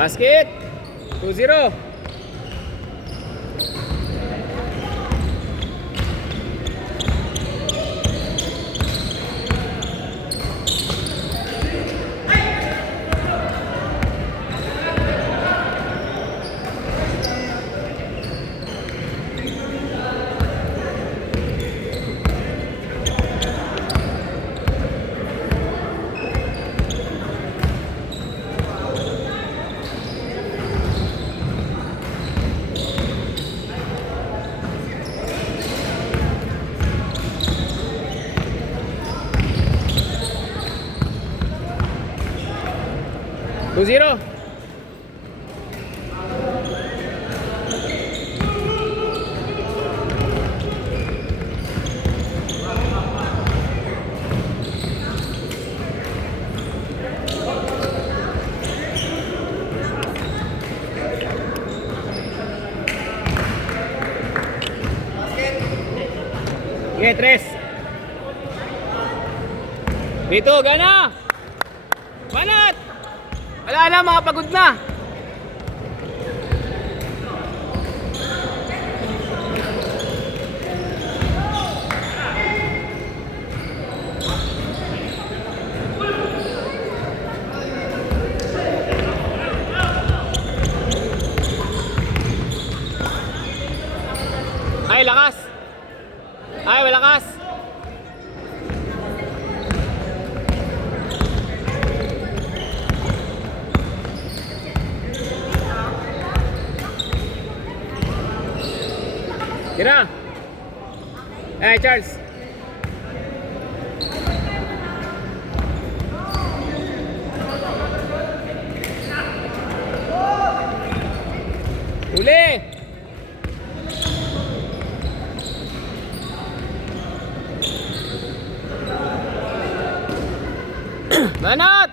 Basket. 2-0. Two zero. Sige, tres. Dito, gana. Banat. Wala na, mga pagod na. Ay, lakas. Ay, malakas. Tira. Eh, Charles. Uli. Manot.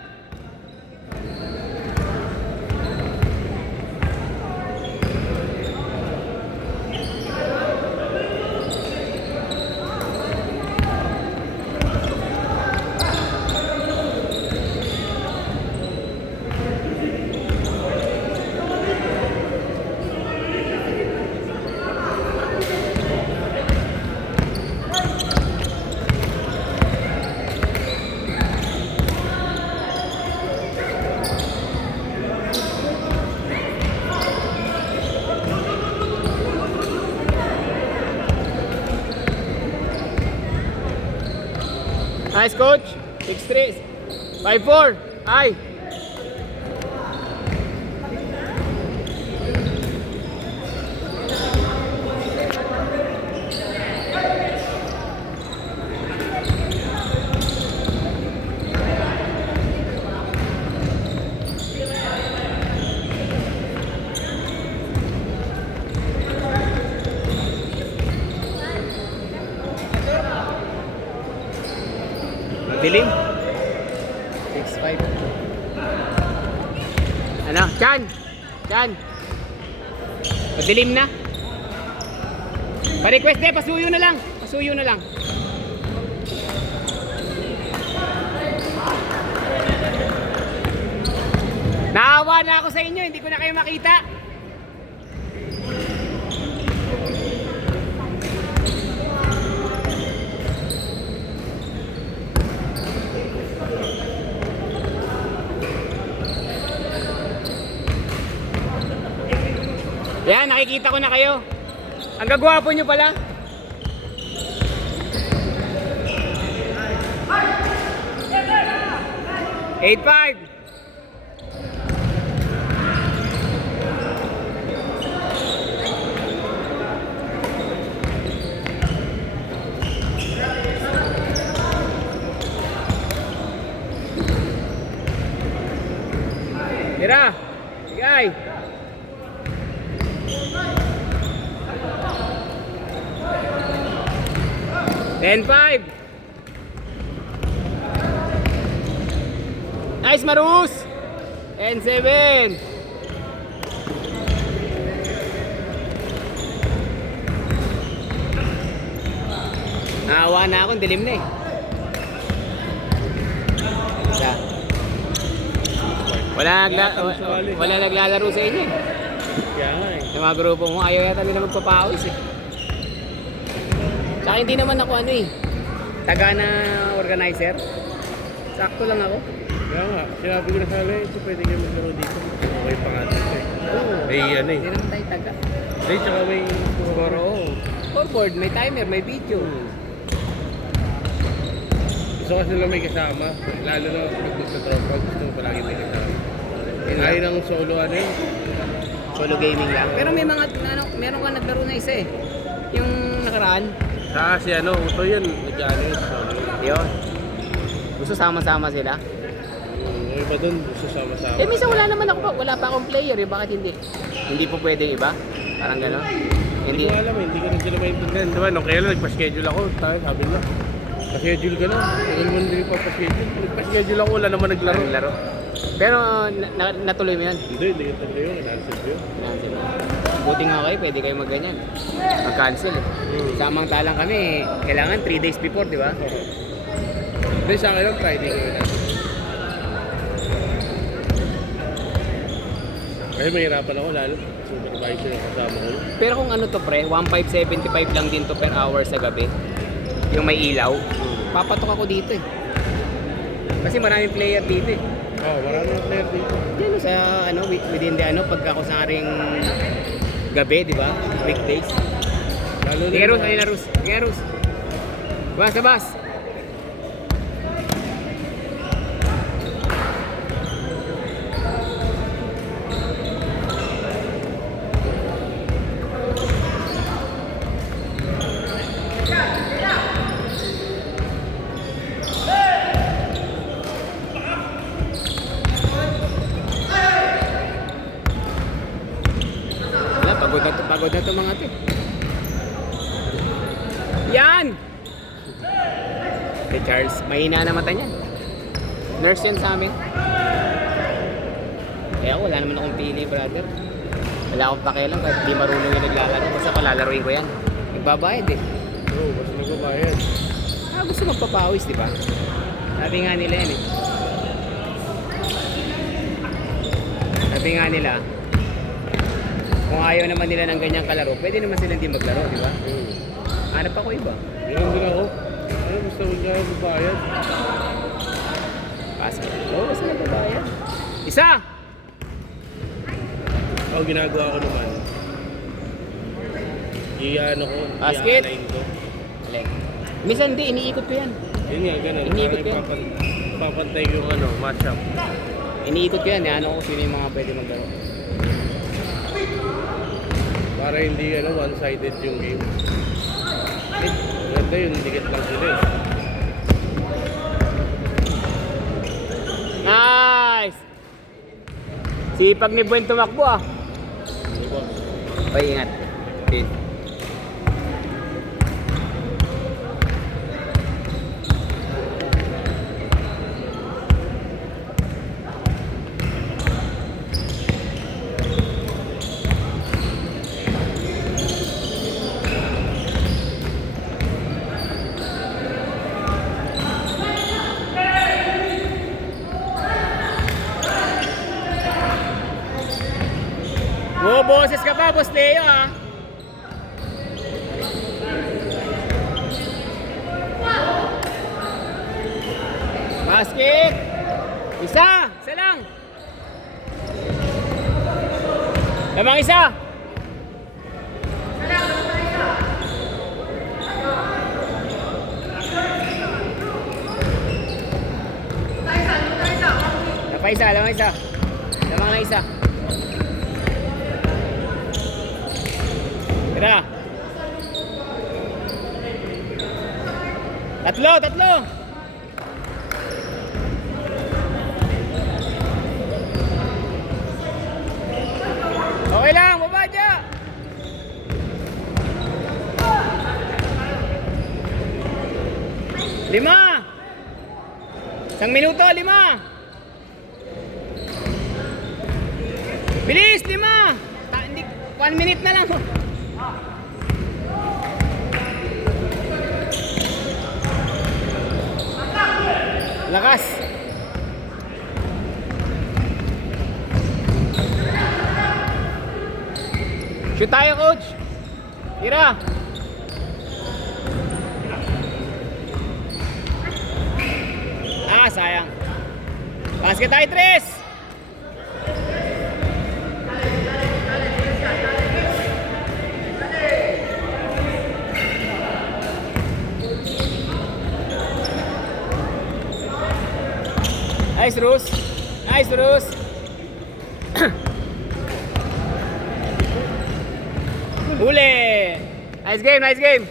Nice, coach. 6-3. 5-4. Ay. Dilim. 6-5. Ano? Chan! Chan! Madilim na. Pa-request de, pasuyo na lang. Pasuyo na lang. Naawa na ako sa inyo, hindi ko na kayo makita. Yan, nakikita ko na kayo. Ang gagwapo nyo pala. Eight five. Tira. Sigay. Ten five. Nice, Marus. 10-7. Naawa na ako, dilim na eh. Wala naglalaro sa inyo eh. Kaya nga eh. Sa mga grupo mo, ayaw yata nila magpapawis eh. Tsaka hindi naman ako ano eh, taga na organizer. Sakto lang ako. Kaya nga, sinabi ko na sa alay, so pwede kayo maglaro dito. Okay pa nga dito eh. May ano eh. Hindi naman tayo taga. Hindi, tsaka may... Pero, scoreboard, may timer, may video. Gusto kasi lang may kasama. Lalo na pag magsa-tropa, gusto mo palagi may kasama. Ayaw ng solo ano yun. Solo gaming lang. Pero may mga, meron ka naglaro na isa eh. Yung nakaraan. Saka si ano, ito yun. Nag-ano yun. Solo. Yun. Gusto sama-sama sila. Yung iba dun, gusto sama-sama. Eh, minsan wala pa akong player eh. Bakit hindi? Hindi po pwedeng iba? Parang gano'n? Hindi ko alam eh, hindi ko rin sila maintindihan. Diba, nung kailan nagpa-schedule ako, tayo sabi nila. Pa-schedule ka na. Tagal mo hindi pa pa-schedule. Nagpa-schedule ako, wala naman naglaro. Laro. Pero natuloy mo yun? Hindi ko tuloy yun. Cancel ko yun. Cancel mo. Buti nga kayo, pwede kayo magganyan. Mag-cancel eh. Samang-talang kami, kailangan 3 days before, di ba? Hindi, sa akin lang, Friday ko yun. Kasi mahirapan ako lalo. Supervisor yung kasama ko. Pero kung ano to pre, 1,575 lang din to per hour sa gabi. Yung may ilaw. Papatok ako dito eh. Kasi maraming player dito eh. Oo, maraming player dito. Diyan sa ano, within the ano, pagkakusaring gabi, di ba? Weekdays. Lalo na Sige Rus, ayun na Rus. Sige Rus. Bas na bas. Pagod na to mga ate. Yan! Si Charles, mahina na mata niya. Nurse yan sa amin. Kaya ako, wala naman akong pili, brother. Wala akong pakialam kahit di marunong yung naglalaro. Basta palalaroin ko yan. Nagbabayad eh. Oo, basta nagbabayad. Gusto magpapawis, di ba? Sabi nga nila yan eh. Sabi nga nila, kung ayaw naman nila ng ganyang kalaro, pwede naman sila hindi maglaro, di ba? Hanap ako iba. Ganun din ako. Ay, gusto ko nga magbayad. Basket. Oo, basta nagbabayad. Isa! Ako, ginagawa ko naman. Iyan ako. Basket. I-align ko. Alek. Minsan di, iniikot ko yan. Yun nga, ganun. Iniikot ko yan. Papantay ko yung ano, matchup. Iniikot ko yan. Ano ko sino yung mga pwede maglaro. Para hindi ano, one-sided yung game. Ganda yun, dikit lang sila eh. Nice! Sipag ni Buen tumakbo ah. Diba? Ay, ingat. Din. Boses ka pa, Boss Leo ah. Basket! Isa! Isa lang! Lamang isa! Lamang isa! Lamang na isa! Tira. Tatlo. Okay lang, baba dyan. 5. 1 minuto, 5. Bilis, 5. 1 minute na lang. Lakas. Shoot tayo, coach. Tira. Ah, sayang. Basket tayo, Tres. Nice, Rus. Nice, Rus. Huli. Nice game, nice game.